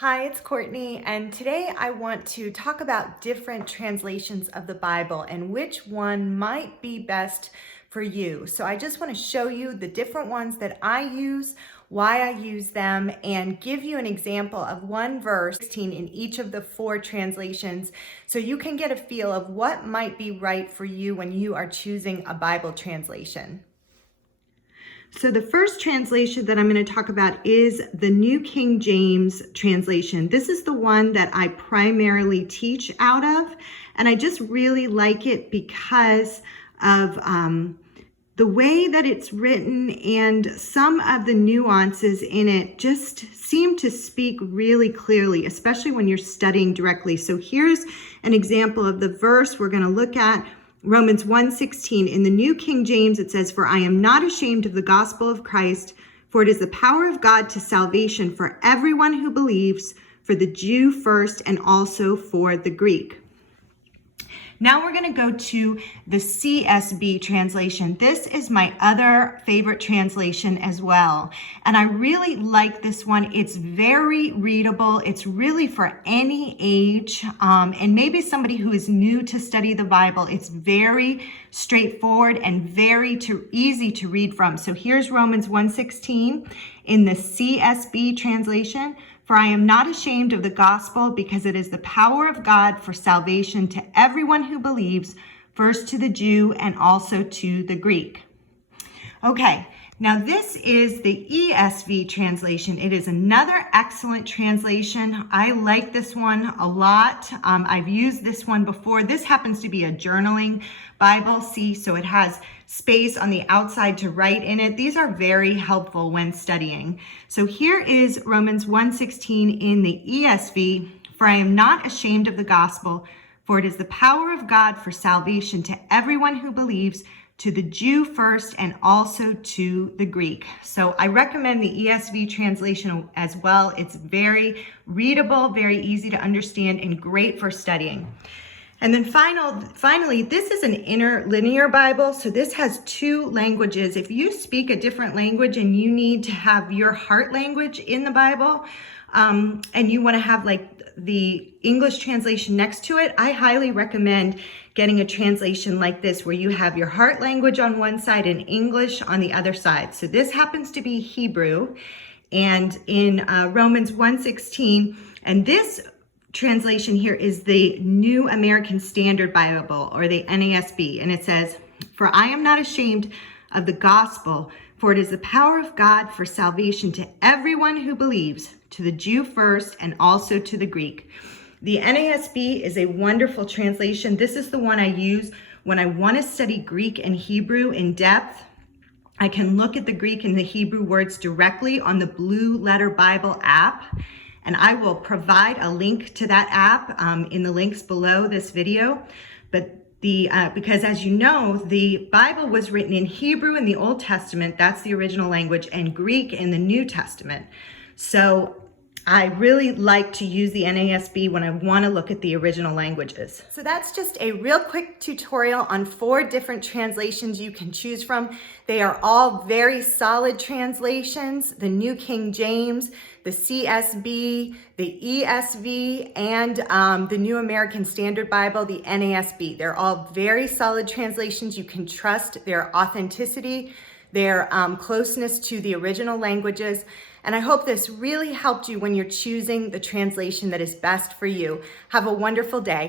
Hi, it's Courtney, and today I want to talk about different translations of the Bible and which one might be best for you. So I just want to show you the different ones that I use, why I use them, and give you an example of one verse 16 in each of the 4 translations so you can get a feel of what might be right for you when you are choosing a Bible translation. So the first translation that I'm going to talk about is the New King James translation. This is the one that I primarily teach out of, and I just really like it because of the way that it's written, and some of the nuances in it just seem to speak really clearly, especially when you're studying directly. So here's an example of the verse we're going to look at. Romans 1:16. In the New King James, it says, "For I am not ashamed of the gospel of Christ, for it is the power of God to salvation for everyone who believes, for the Jew first and also for the Greek." Now we're going to go to the CSB translation. This is my other favorite translation as well. And I really like this one. It's very readable. It's really for any age, and maybe somebody who is new to study the Bible. It's very straightforward and very easy to read from. So here's Romans 1:16 in the CSB translation. "For I am not ashamed of the gospel, because it is the power of God for salvation to everyone who believes, first to the Jew and also to the Greek." Okay, now this is the ESV translation. It is another excellent translation. I like this one a lot. I've used this one before. This happens to be a journaling Bible, see, so it has space on the outside to write in it. These are very helpful when studying. So here is Romans 1:16 in the ESV. "For I am not ashamed of the gospel, for it is the power of God for salvation to everyone who believes, to the Jew first and also to the Greek." So I recommend the ESV translation as well. It's very readable, very easy to understand, and great for studying. And then finally, this is an interlinear Bible. So this has 2 languages. If you speak a different language and you need to have your heart language in the Bible, and you want to have like the English translation next to it, I highly recommend getting a translation like this, where you have your heart language on one side and English on the other side. So this happens to be Hebrew, and in Romans 1:16, and this translation here is the New American Standard Bible, or the NASB, and it says, "For I am not ashamed of the gospel, for it is the power of God for salvation to everyone who believes, to the Jew first and also to the Greek." The NASB is a wonderful translation. This is the one I use when I want to study Greek and Hebrew in depth. I can look at the Greek and the Hebrew words directly on the Blue Letter Bible app, and I will provide a link to that app in the links below this video. But because as you know, the Bible was written in Hebrew in the Old Testament, that's the original language, and Greek in the New Testament. So I really like to use the NASB when I want to look at the original languages. So that's just a real quick tutorial on 4 different translations you can choose from. They are all very solid translations: the New King James, the CSB, the ESV, and the New American Standard Bible, the NASB. They're all very solid translations. You can trust their authenticity, their closeness to the original languages. And I hope this really helped you when you're choosing the translation that is best for you. Have a wonderful day.